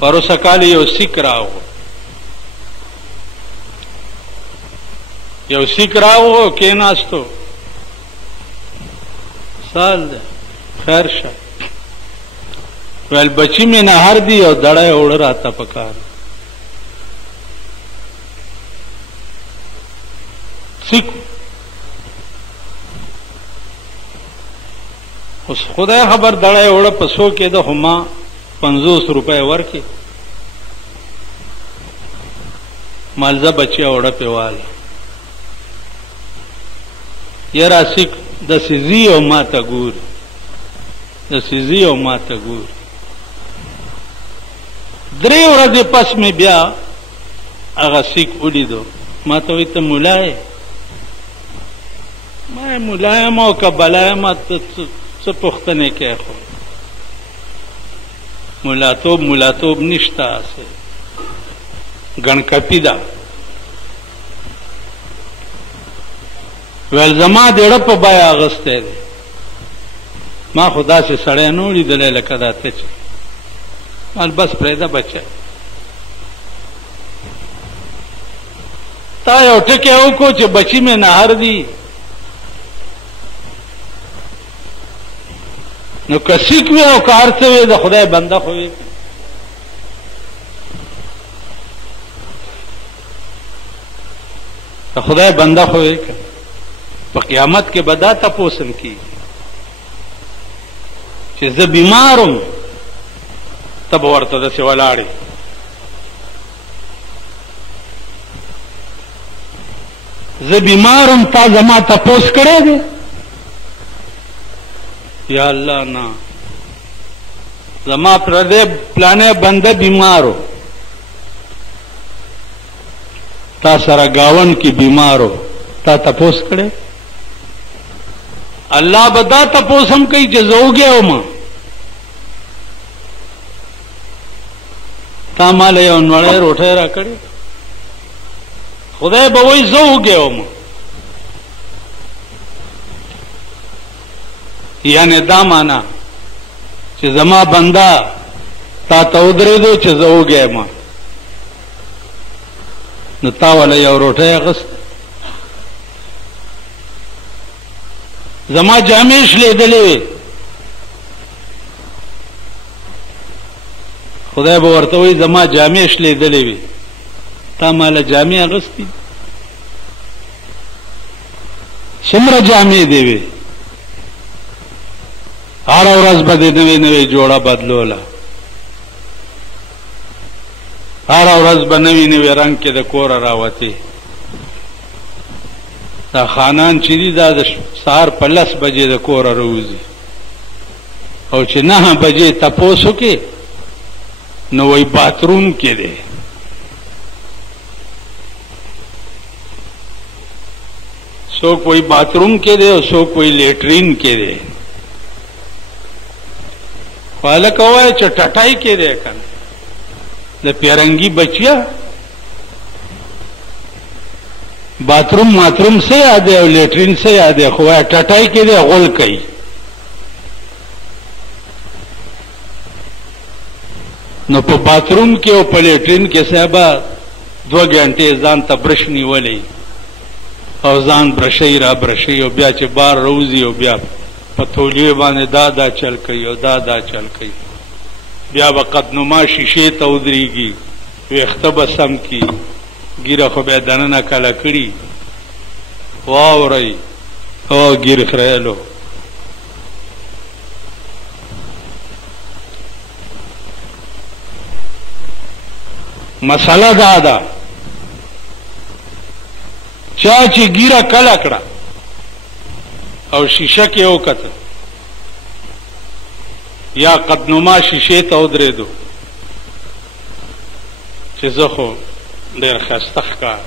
پروسه کال یو سیک راغو کېناستو سال ده خیر شه ویل بچی مې نهر دی او دړی اوړه راته پکار سیک اوس خدای خبر دړی اوړه په څو کې ده خو ما 50 روپۍ ورکې مالزه بچی اوړه پیواله یرا سیک د سیزی او ما ته ګور درې ورځې پس مې بیا هغه سیک ولیدو ما ته وایي ته مولا یې ما مولا یم او که بلا یم ته څه پوښتنې کوې خو مولاتوب نشته ګڼکپي ده ویل زما دیړه په بیه اغستی دی ما خو داسې سړی نه و لیدلی لکه دا ته چې مال بس پرېږده بچه تا یو ټکی وکړو چې بچی مې نهر دی نو که سیک وی او که هر څه وی د خدای بنده خو وی د خدای بنده خو وی په قیامت کې به دا تپوس هم کېږي چې زه بیمارم ته به ورته داسې ولاړې زه بیمارم تا زما تپوس کړی دی یا الله نه زما پردې پلانې بنده بیمارو تا سره گاون کې بیمارو تا تپوس کړی الله بدا تپوس هم کوي چې زه وږی تا مال یو نوړی روټۍ را کړې خدای به وایي زه وږی یعنی دا معنا چې زما بنده تا ته ودرېدو چې زه وږی نو تا وله یو روټۍ اخیست زما جامې شلېدلې وې خدای به ورته وایي زما جامې شلېدلې وې تا ماله جامې اغوستې څومره جامې دې وې هره ورځ به دې نوې جوړه بدلوله هره ورځ به نوې رنګ کې د کوره راوتې دا خانان چې دي دا د سهار په 10 بجې د کوره راوځي او چې 9 بجې تپوس وکړي نو وایي باتروم کې دی څوک وایي باتروم کې دی او څوک وایي لیټرین کې دی خو هلکه ووایه چې ټټای کې دی که نه د پیرنګي بچیا باتروم سے یاد ہے اور لیٹرین سے یاد ہے خواہ ٹٹائی کے دے غل کئی نو په باتروم کې او په لیټرین کې صاحبہ 2 غنټې ځان ته برش نیولې او ځان برشي را برشي او بیا چې بار روزي او بیا په تولیه باندې دا چل کوي او دا چل کوي بیا وقت نما شیشه ته ودرېږي ویښته به سم کی ګیره خو بیا دننه کله کړي واورئ او ګیر خریلو مسله دا ده چا چې ګیره کله کړه او شیشه کې وکته یا قدنما شیشه ته ودرېدو چې زه خو ډېر ښایسته ښکار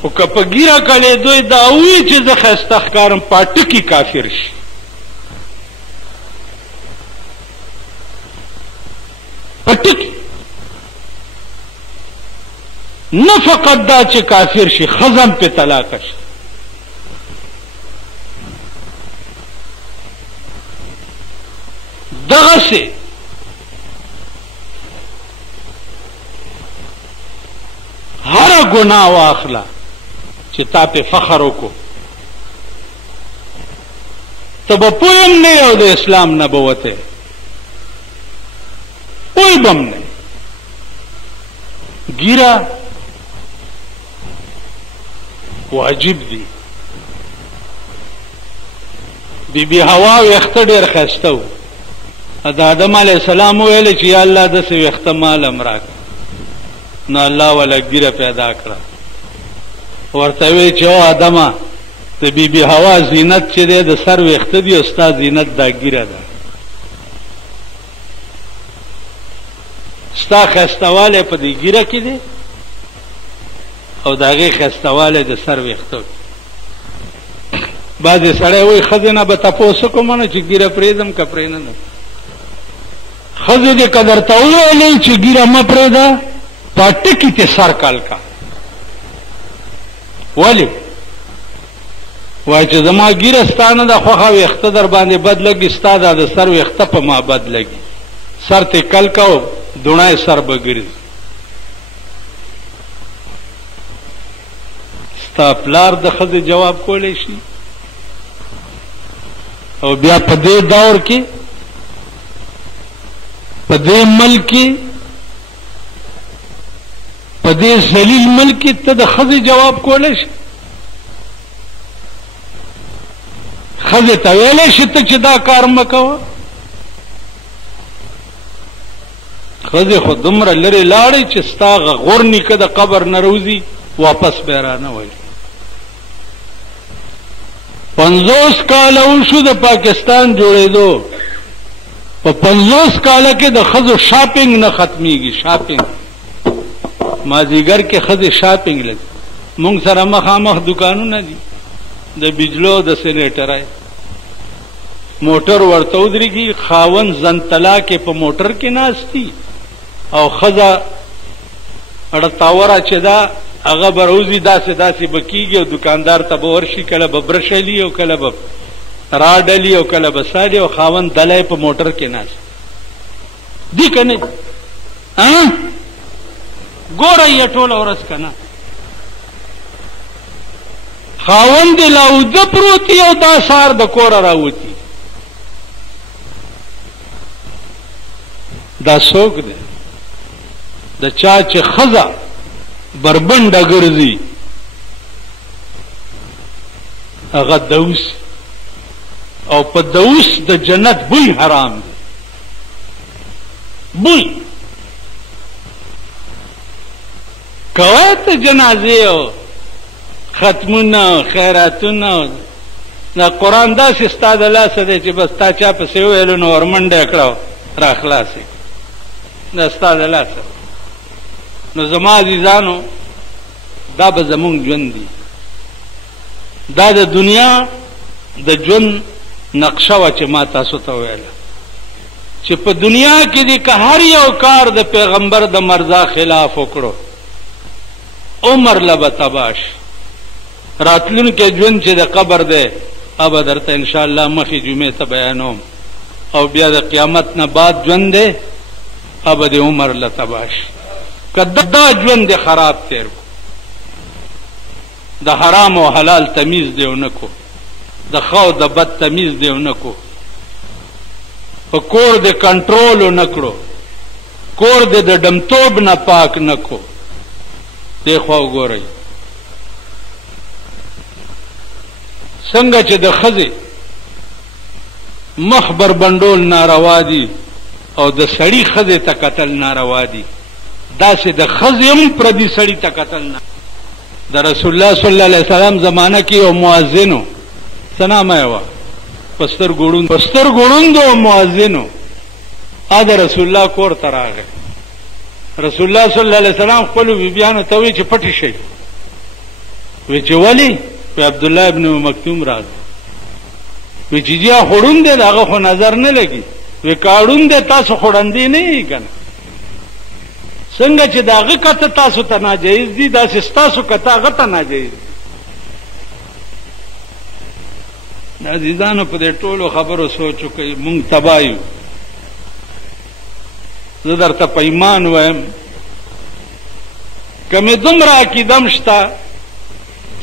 خو که په ګیره کلی دوی دا ووایي چې زه ښایسته ښکارم په ټکي کافر شي په ټکي نه فقط دا چې کافر شي ښځه هم پې طلاقه شي دغسې ګناه واخله چې تا په فخر وکړو ته به پوه هم نه او د اسلام نه به وتې پوه به هم نه ګیره واجب دي بی بی حوا ویخته ډېر ښایسته و د آدم علیه السلام ویل چې یا الله داسې ویخته مال هم راکړه نو الله والا ګیره پیدا کړه ورته وی چې او آدمه د بی بی حوا زینت چې دی د سر ویخته دي او ستا زینت دا ګیره ده ستا ښایستهوالی په دې ګیره کې دی او د هغې ښایستهوالی د سر ویخته بعضې سړی وایي ښځې نه به تپوس وکړم نه چې ګیره پرېږدم که پرېنږدم ښځې دې که درته وویلې چې ګیره مه پرېږده په ټکي کې سر کال کا ولې وایي چې زما ګیره ستا نه ده خوښه ویښته در باندې بد لګي ستا دا د سر ویښته په ما بد لګي سر ته کل کا او دونای سر به ګرځي ستا پلار د ښځې جواب کولی شي او بیا په دې دور کې په دې ملک کې په دې ذلیل ملک کې ته د ښځې جواب کولی شي ښځې ته ویلی شي ته چې دا کار مه کوه ښځې خو دومره لرې لاړې چې ستا غور نیکه د قبر نه روځي واپس به رانه وایي 50 کاله وشو د پاکستان جوړېدو په 50 کاله کې د ښځو شاپینګ نه ختمیږي شاپینګ مازدیګر کې ښځې شاپینګ لګي مونږ سره مخامخ دکانونه دي د بجلو د سینیټرای موټر ورته ودرېږي خاوند زنتلا کې په موټر کې ناستی او ښځه اړتاوره چې دا هغه به روزي داسې داسې به کېږي او دکاندار ته به ورشي کله به برشلي او کله به راډلي او کله به سالي او خاوند دلی په موټر کې ناست دي که نه ګوره یې ټوله ورځ که نه خاوند یې لا اوده پروت او دا سهار د کوره راوتي دا څوک دی د چا چې ښځه بربنډه ګرځي هغه دوس او په دوس د جنت بوی حرام دی بوی کوه ته جنازې او ختمونه خیراتونه دا قرآن داسې ستا د لاسه دی چې بس تا چا پسې وویلو نو ورمنډه یې کړه را خلاصې دا ستا د لاسه نو زما عزیزانو دا به زمونږ ژوند دی دا د دنیا د ژوند نقشه وه چې ما تاسو ته ویله چې په دنیا کې دی که هر یو کار د پیغمبر د مرضا خلاف وکړو عمر له به تباه شي راتلونکی ژوند چې د قبر دی ابه درته انشاءالله مخې جمعې ته بیانوم او بیا د قیامت نه بعد ژوند دی ابه د عمر له تباه شي که دا ژوند دی خراب تیر کو د حرام او حلال تمیز دی ونه کو د ښه او د بد تمیز دی ونه کو په کور د کنټرول ونه کړو کور د ډمتوب نه پاک نه کو دی خوا وګورئ څنګه چې د ښځې مخ بربنډول ناروا دي او د سړي ښځې ته کتل ناروا دي داسې د ښځې هم پردي سړي ته کتل نه د رسول الله صلی الله علیه وسلم زمانه کې یو مؤذنو څه نامه یې وه پستر ګوړوند او مؤذنو د رسول الله کور ته راغی رسول الله صلی الله علیه وسلم خپلو بیبیانو ته وایي چې پټې شئ وی چې ولې وی عبدالله ابن مکتوم راغی وی چې جی خوړون دی د هغه خو نظر نه لګي وی کاړون دی تاسو خوړندې نه یې که نه څنګه چې د هغه کته تاسو ته ناجایز دي داسې ستاسو کته هغه ته ناجایز دي عزیزانو په دې ټولو خبرو سوچ وکړئ مونږ تباه یو زه درته په ایمان وایم که مې دومره عقیدم شته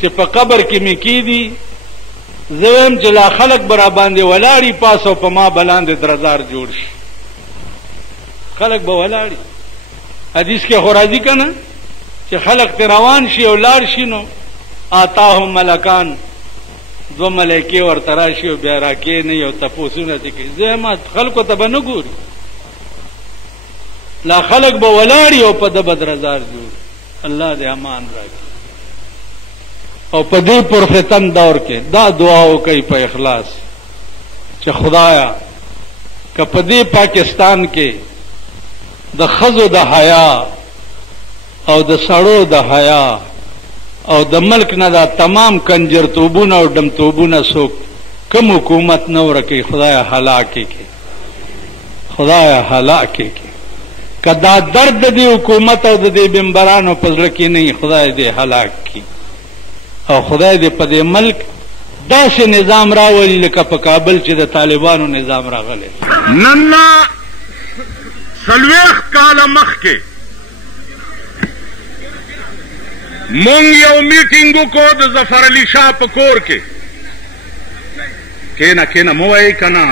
چې په قبر کې مې کیدي، زه وایم چې لا خلک به را باندې ولاړي پاس او په ما بلاندې درزار جوړ شي، خلک به ولاړي. حدیث کې خو راځي که نه چې خلق ته روان شي او لاړ شي نو آتاهم ملکان، دو ملائکې ورته راشي او بیا راکېني او تپوسونه ترې کوي. زه وایم خلکو ته به نه ګوري، لا خلق به ولاړي او په ده به درزار جوړ. الله دې امان راکړي. او په دې پرفتن دور کې دا دعا وکړئ په اخلاص چې خدایا که په دې پاکستان کې د ښځو د حیا او د سړو د حیا او د ملک نه دا تمام کنجرتوبونه او ډمتوبونه څوک کم حکومت نه ورکوي، خدایا هلاکې کې، خدایا هلاکې کې. که دا درد د دې حکومت او د دې بمبرانو په زړه کې نه، خدای دې هلاک کړي او خدای دې په دې ملک داسې نظام راولي لکه په کابل چې د طالبانو نظام راغلی. نن نه 40 کاله مخکې مونږ یو میټینګ وکړو د ظفر علي شاه په کور کې. کېنه مو وایئ که نه،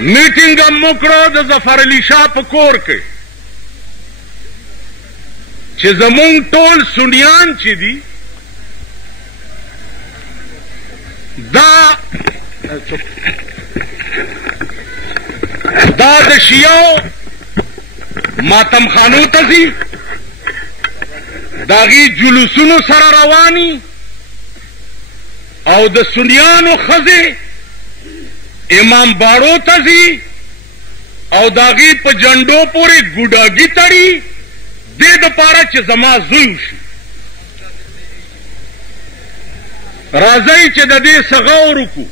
میټینګ هم وکړو د ظفر علي شاه په کور کې چې زمونږ ټول سنیان چې دي دا د شیعو ماتم خانو ته ځي، د هغې جلوسونو سره رواني او د سنیانو ښځې امام باړو ته ځي او د هغې په جنډو پورې ګوډاګي تړي دې دپاره چې زما زوی شي. راځئ چې د دې څه غور وکړو.